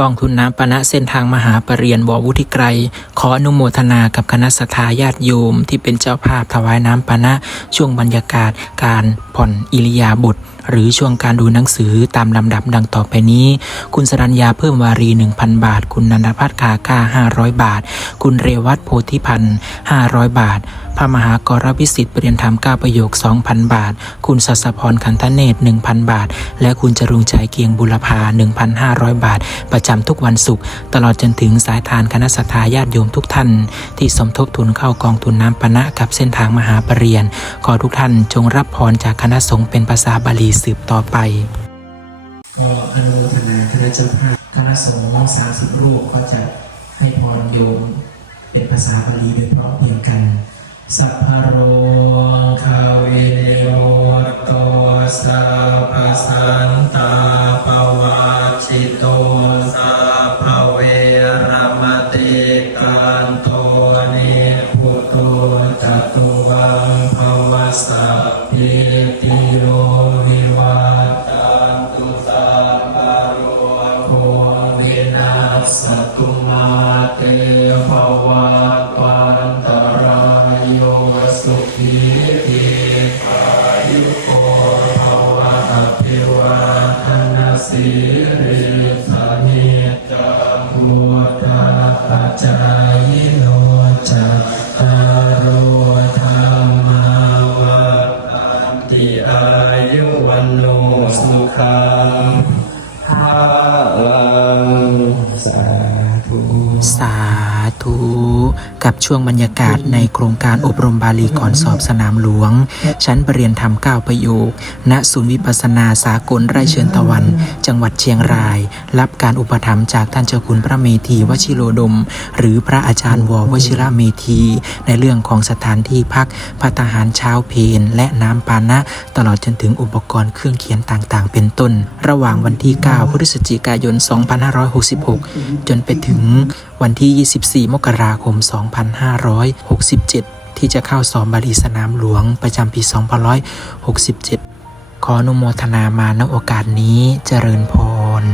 กองทุนน้ำปณะเส้นทางมหาปรริญญาววุฒิไกรขออนุโมทนากับคณะสัตยาญาติโยม ที่เป็นเจ้าภาพถวายน้ำปณะช่วงบรรยากาศการผ่อนอิริยาบถหรือช่วงการดูหนังสือตามลำดับดังต่อไปนี้ คุณสรัญญาเพิ่มวารี 1,000 บาท คุณนันทพัฒน์ขาก้า 500 บาท คุณเรวัตโพธิพันธ์ 500 บาท พระมหากรวิสิทธิ์เปลี่ยนธรรม9ประโยค 2,000 บาท คุณสัสพรขันธเนศ1,000 บาท และคุณจรุงใจเกียงบุรพา 1,500 บาท ประจำทุกวันศุกร์ตลอดจนถึงสายทานคณะสัตยาญาติโยมทุกท่าน ที่สมทบทุนเข้ากองทุนน้ำปณะกับเส้นทางมหาปรริญญาขอทุกท่านจงรับพรจากคณะสงฆ์เป็นภาษาบาลีสืบต่อไปขออนุโมทนาคณะเจ้าภาพคณะสงฆ์สามสิบรูปก็จะให้พรโยมเป็นภาษาบาลีโดยพร้อมเพรียงกันสัพพโร พุตโตจตุวังภวสัพพิติโยวิวัตตันตุสัพพะโรโควินาสตุมาเตภวัตวันตรายโยสุขีทีขายุโกภวะอภิวาทนาสีริสานิจัง โนสุขังภาลังสา สาธุกับช่วงบรรยากาศในโครงการอบรมบาลีก่อนสอบสนามหลวง ชั้นประเรียนธรรม9ประโยค ณศูนย์วิปัสนาสากลไร่เชิญตะวัน จังหวัดเชียงราย รับการอุปถัมภ์จากท่านเจ้าคุณพระเมธีวชิโรดม หรือพระอาจารย์ววชิระเมธี ในเรื่องของสถานที่พักพัตหารเช้าเพลและน้ำปานะ ตลอดจนถึงอุปกรณ์เครื่องเขียนต่างๆ เป็นต้น ระหว่างวันที่ 9 พฤศจิกายน 2566 จนไปถึงวันที่ 24 มกราคม 2567 ที่จะเข้าสอบบาลีสนามหลวงประจำปี 2567 ขออนุโมทนามาณโอกาสนี้เจริญพร